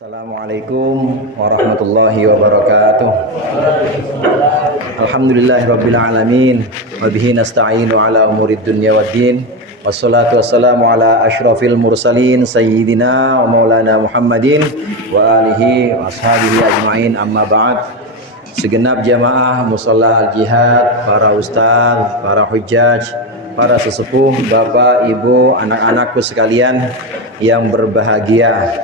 Assalamualaikum warahmatullahi wabarakatuh. Alhamdulillahirabbil alamin wa bihi nasta'inu ala umurid dunya waddin. Wassalatu wassalamu ala asyrafil mursalin sayyidina wa maulana Muhammadin wa alihi wa ashabihi ajmain, amma ba'd. Segenap jamaah musalla al-jihad, para ustaz, para hujjaj, para sesepuh, bapak, ibu, anak-anakku sekalian yang berbahagia.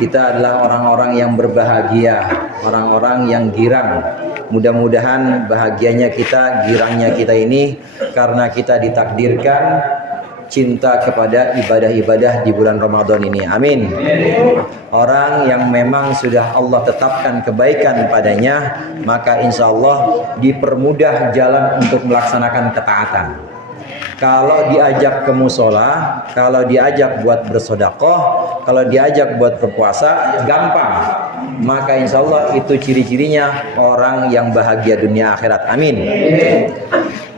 Kita adalah orang-orang yang berbahagia, orang-orang yang girang. Mudah-mudahan bahagianya kita, girangnya kita ini karena kita ditakdirkan cinta kepada ibadah-ibadah di bulan Ramadan ini. Amin. Orang yang memang sudah Allah tetapkan kebaikan padanya, maka insya Allah dipermudah jalan untuk melaksanakan ketaatan. Kalau diajak ke musola, kalau diajak buat bersedekah, kalau diajak buat berpuasa, gampang. Maka insya Allah itu ciri-cirinya orang yang bahagia dunia akhirat. Amin.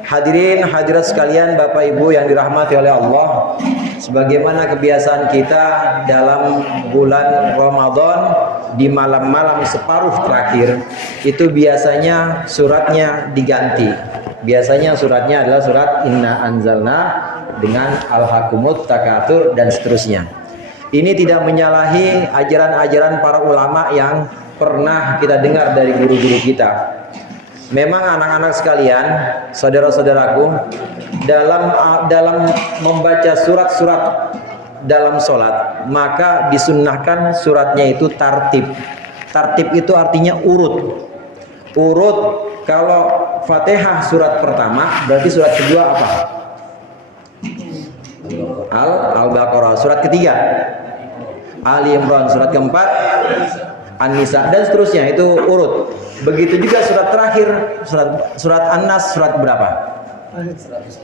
Hadirin hadirat sekalian, bapak ibu yang dirahmati oleh Allah, sebagaimana kebiasaan kita dalam bulan Ramadan, di malam-malam separuh terakhir itu biasanya suratnya diganti. Biasanya suratnya adalah surat Inna Anzalna dengan Al-Hakumut Takatur dan seterusnya. Ini tidak menyalahi ajaran-ajaran para ulama yang pernah kita dengar dari guru-guru kita. Memang anak-anak sekalian, saudara-saudaraku, dalam membaca surat-surat dalam sholat, maka disunnahkan suratnya itu tartib. Tartib itu artinya urut. Urut. Kalau Fatihah surat pertama, berarti surat kedua apa? Al-Baqarah. Surat ketiga Ali Imran. Surat keempat An-Nisa, dan seterusnya, itu urut. Begitu juga surat terakhir, surat An-Nas, surat berapa?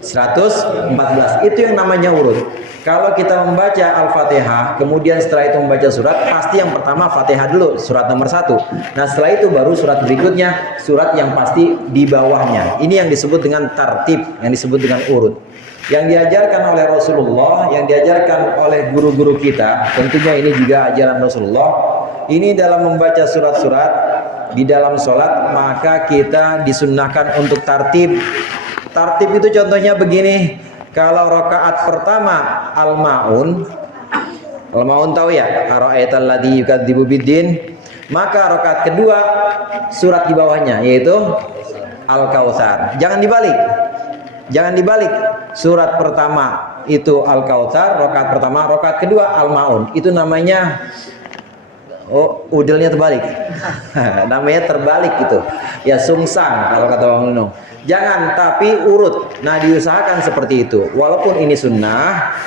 114. Itu yang namanya urut. Kalau kita membaca Al-Fatihah, kemudian setelah itu membaca surat, pasti yang pertama Fatihah dulu, surat nomor 1. Nah setelah itu baru surat berikutnya, surat yang pasti di bawahnya. Ini yang disebut dengan tartib, yang disebut dengan urut. Yang diajarkan oleh Rasulullah, yang diajarkan oleh guru-guru kita, tentunya ini juga ajaran Rasulullah. Ini dalam membaca surat-surat di dalam sholat, maka kita disunnahkan untuk tartib. Tartib itu contohnya begini. Kalau rakaat pertama Al-Ma'un tahu ya? Ara'aital ladzi yukadzibu biddin. Maka rakaat kedua surat di bawahnya yaitu Al-Kautsar. Jangan dibalik. Jangan dibalik. Surat pertama itu Al-Kautsar, rakaat pertama, rakaat kedua Al-Ma'un. Itu namanya udelnya terbalik. Namanya terbalik itu. Ya sungsang kalau kata orang Lunung. Jangan, tapi urut. Nah diusahakan seperti itu. Walaupun ini sunnah,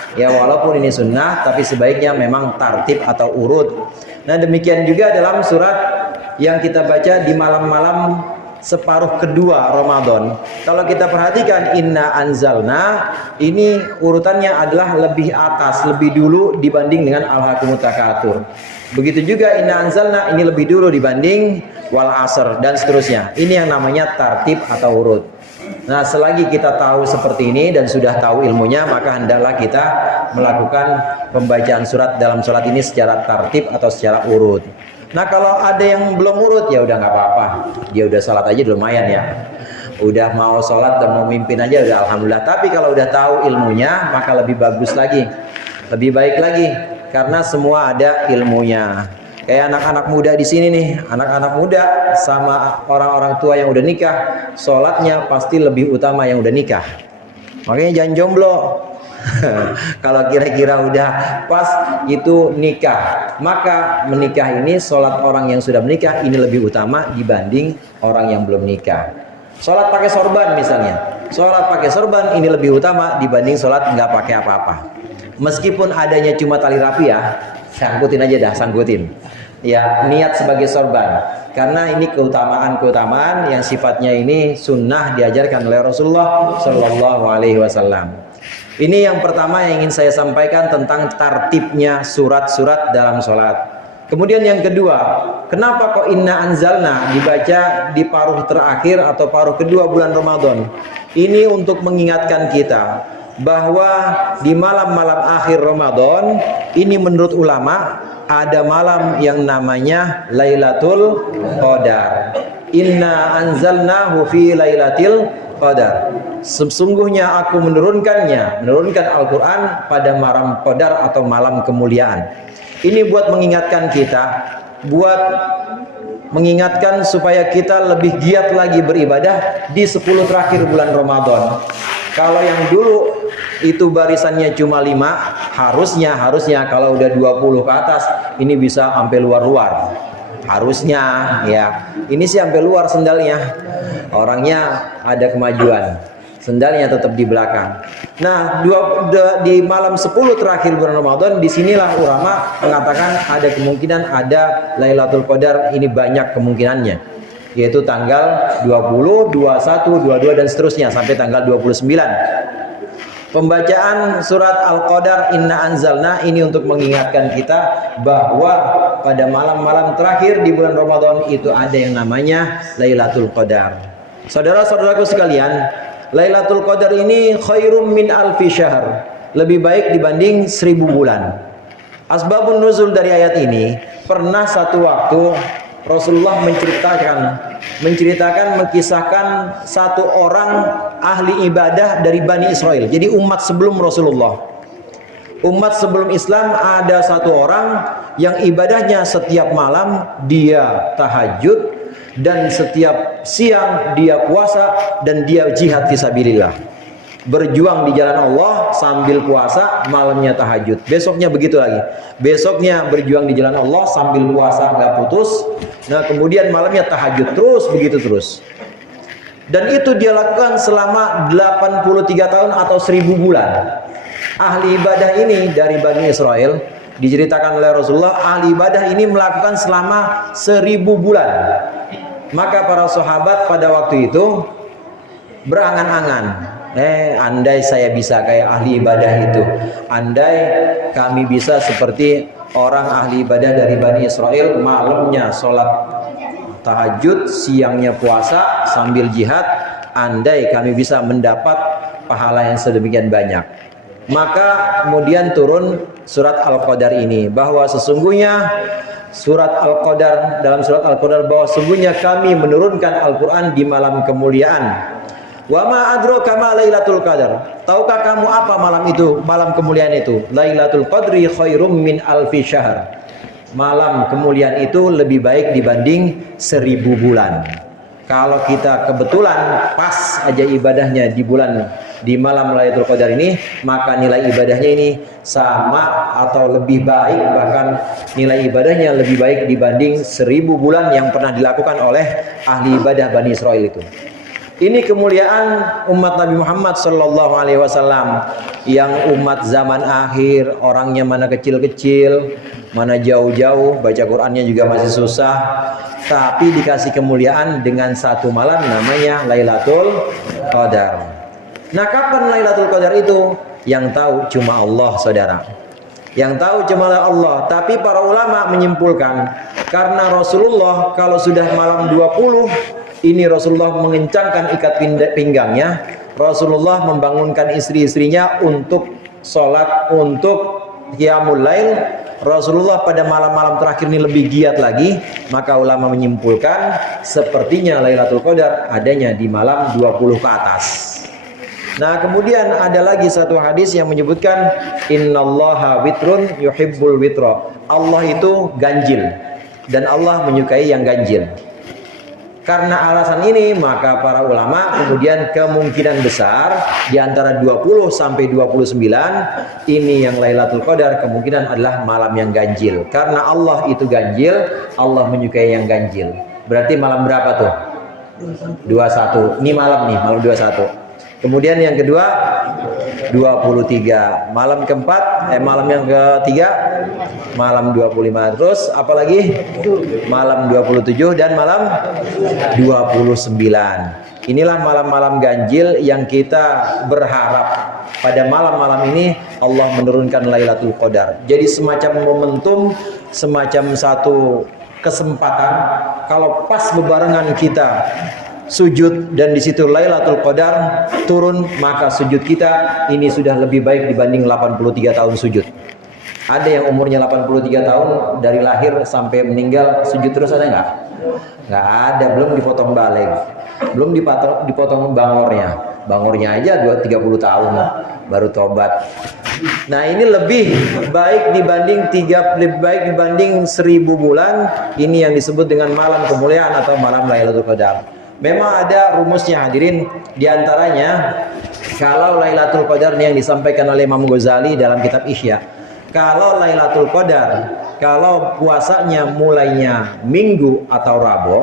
tapi sebaiknya memang tartib atau urut. Nah demikian juga dalam surat yang kita baca di malam-malam separuh kedua Ramadan. Kalau kita perhatikan Inna Anzalna, ini urutannya adalah lebih atas, lebih dulu dibanding dengan Al-Hakumut Takatur. Begitu juga Inna Anzalna, ini lebih dulu dibanding Wal Asr dan seterusnya. Ini yang namanya tartib atau urut. Nah selagi kita tahu seperti ini dan sudah tahu ilmunya, maka hendaklah kita melakukan pembacaan surat dalam sholat ini secara tartib atau secara urut. Nah kalau ada yang belum urut, ya udah nggak apa-apa, dia udah sholat aja lumayan ya, udah mau sholat dan mau mimpin aja udah alhamdulillah. Tapi kalau udah tahu ilmunya, maka lebih bagus lagi, lebih baik lagi, karena semua ada ilmunya. Kayak anak-anak muda di sini nih, anak-anak muda sama orang-orang tua yang udah nikah, sholatnya pasti lebih utama yang udah nikah. Makanya jangan jomblo. Kalau kira-kira udah pas itu nikah, maka menikah ini, sholat orang yang sudah menikah ini lebih utama dibanding orang yang belum nikah. Sholat pakai sorban misalnya, sholat pakai sorban ini lebih utama dibanding sholat nggak pakai apa-apa. Meskipun adanya cuma tali rapiah, sangkutin aja dah, sangkutin. Ya niat sebagai sorban, karena ini keutamaan-keutamaan yang sifatnya ini sunnah diajarkan oleh Rasulullah Shallallahu Alaihi Wasallam. Ini yang pertama yang ingin saya sampaikan tentang tartibnya surat-surat dalam sholat. Kemudian yang kedua, kenapa kok Inna Anzalna dibaca di paruh terakhir atau paruh kedua bulan Ramadan? Ini untuk mengingatkan kita bahwa di malam-malam akhir Ramadan ini menurut ulama ada malam yang namanya Lailatul Qadar. Inna anzalnahu fi Lailatul Qadar. Sesungguhnya aku menurunkan Al-Quran pada malam Qadar atau malam kemuliaan. Ini buat mengingatkan kita, buat mengingatkan supaya kita lebih giat lagi beribadah di 10 terakhir bulan Ramadan. Kalau yang dulu itu barisannya cuma 5, harusnya kalau udah 20 ke atas ini bisa sampai luar-luar. Harusnya ya. Ini sih sampai luar sendalnya. Orangnya ada kemajuan. Sendalnya tetap di belakang. Nah, di malam 10 terakhir bulan Ramadan, disinilah ulama mengatakan ada kemungkinan ada Lailatul Qadar. Ini banyak kemungkinannya, yaitu tanggal 20, 21, 22 dan seterusnya sampai tanggal 29. Pembacaan surat Al-Qadar Inna Anzalna ini untuk mengingatkan kita bahwa pada malam-malam terakhir di bulan Ramadan itu ada yang namanya Lailatul Qadar. Saudara-saudaraku sekalian, Lailatul Qadar ini khairum min alfi syahr, lebih baik dibanding 1000 bulan. Asbabun nuzul dari ayat ini, pernah satu waktu Rasulullah mengisahkan satu orang ahli ibadah dari Bani Israel. Jadi umat sebelum Rasulullah, umat sebelum Islam, ada satu orang yang ibadahnya setiap malam dia tahajud dan setiap siang dia puasa dan dia jihad fisabilillah. Berjuang di jalan Allah sambil puasa, malamnya tahajud. Besoknya begitu lagi. Besoknya berjuang di jalan Allah sambil puasa nggak putus. Nah, kemudian malamnya tahajud terus begitu terus. Dan itu dia lakukan selama 83 tahun atau 1000 bulan. Ahli ibadah ini dari Bani Israel, diceritakan oleh Rasulullah, ahli ibadah ini melakukan selama 1000 bulan. Maka para sahabat pada waktu itu berangan-angan, andai saya bisa kayak ahli ibadah itu, andai kami bisa seperti orang ahli ibadah dari Bani Israel, malamnya sholat tahajud, siangnya puasa sambil jihad, andai kami bisa mendapat pahala yang sedemikian banyak. Maka kemudian turun surat Al-Qadar ini, bahwa sesungguhnya surat Al-Qadar, dalam surat Al-Qadar bahwa sesungguhnya kami menurunkan Al-Quran di malam kemuliaan. Wa ma adraka ma Lailatul Qadar. Tahukah kamu apa malam itu, malam kemuliaan itu? Lailatul Qadri khairum min alfi syahr. Malam kemuliaan itu lebih baik dibanding 1000 bulan. Kalau kita kebetulan pas aja ibadahnya di malam Lailatul Qadar ini, maka nilai ibadahnya ini sama atau lebih baik, bahkan nilai ibadahnya lebih baik dibanding 1000 bulan yang pernah dilakukan oleh ahli ibadah Bani Israel itu. Ini kemuliaan umat Nabi Muhammad sallallahu alaihi wasallam, yang umat zaman akhir, orangnya mana kecil-kecil, mana jauh-jauh, baca Qur'annya juga masih susah, tapi dikasih kemuliaan dengan satu malam namanya Lailatul Qadar. Nah, kapan Lailatul Qadar itu? Yang tahu cuma Allah, saudara. Yang tahu cuma Allah. Tapi para ulama menyimpulkan, karena Rasulullah kalau sudah malam 20, ini Rasulullah mengencangkan ikat pinggangnya. Rasulullah membangunkan istri-istrinya untuk sholat, untuk qiyamul lail. Rasulullah pada malam-malam terakhir ini lebih giat lagi. Maka ulama menyimpulkan, sepertinya Lailatul Qadar adanya di malam 20 ke atas. Nah, kemudian ada lagi satu hadis yang menyebutkan, innallaha witrun yuhibbul witra. Allah itu ganjil dan Allah menyukai yang ganjil. Karena alasan ini, maka para ulama kemudian kemungkinan besar di antara 20 sampai 29 ini yang Lailatul Qadar kemungkinan adalah malam yang ganjil. Karena Allah itu ganjil, Allah menyukai yang ganjil. Berarti malam berapa tuh? 21. Ini malam nih, malam 21. Kemudian yang kedua 23. Malam keempat, malam yang ketiga malam 25. Terus apalagi? Malam 27 dan malam 29. Inilah malam-malam ganjil yang kita berharap pada malam-malam ini Allah menurunkan Lailatul Qadar. Jadi semacam momentum, semacam satu kesempatan, kalau pas bebarengan kita sujud dan di situ Lailatul Qadar turun, maka sujud kita ini sudah lebih baik dibanding 83 tahun sujud. Ada yang umurnya 83 tahun dari lahir sampai meninggal sujud terus, ada nggak? Nggak ada, belum dipotong balik, belum dipotong bangornya aja 30 tahun baru tobat. Nah, ini lebih baik dibanding 1000 bulan. Ini yang disebut dengan malam kemuliaan atau malam Lailatul Qadar. Memang ada rumusnya hadirin, diantaranya kalau Lailatul Qadar yang disampaikan oleh Imam Ghazali dalam kitab Ihya. Kalau Lailatul Qadar, kalau puasanya mulainya Minggu atau Rabu,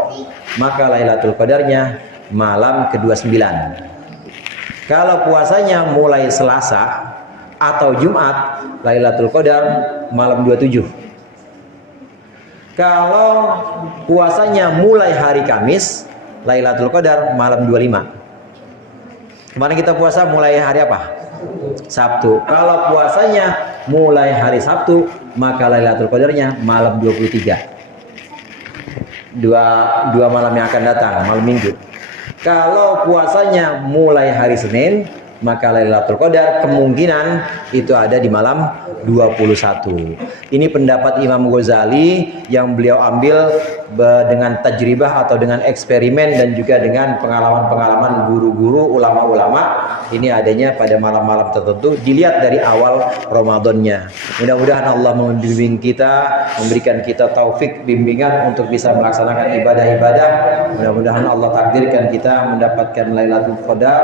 maka Lailatul Qadarnya malam ke-29. Kalau puasanya mulai Selasa atau Jumat, Lailatul Qadar malam 27. Kalau puasanya mulai hari Kamis, Lailatul Qadar malam 25. Kemarin kita puasa mulai hari apa? Sabtu. Kalau puasanya mulai hari Sabtu, maka Lailatul Qadarnya malam 23. Dua malam yang akan datang, malam Minggu. Kalau puasanya mulai hari Senin, maka Lailatul Qadar kemungkinan itu ada di malam 21. Ini pendapat Imam Ghazali yang beliau ambil dengan tajribah atau dengan eksperimen dan juga dengan pengalaman-pengalaman guru-guru, ulama-ulama. Ini adanya pada malam-malam tertentu, dilihat dari awal Ramadannya. Mudah-mudahan Allah membimbing kita, memberikan kita taufik bimbingan untuk bisa melaksanakan ibadah-ibadah. Mudah-mudahan Allah takdirkan kita mendapatkan Lailatul Qadar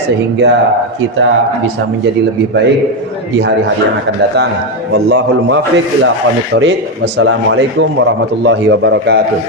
sehingga kita bisa menjadi lebih baik di hari-hari yang akan datang. Wallahul muwaffiq ila aqwamit thoriq. Wassalamualaikum warahmatullahi wabarakatuh.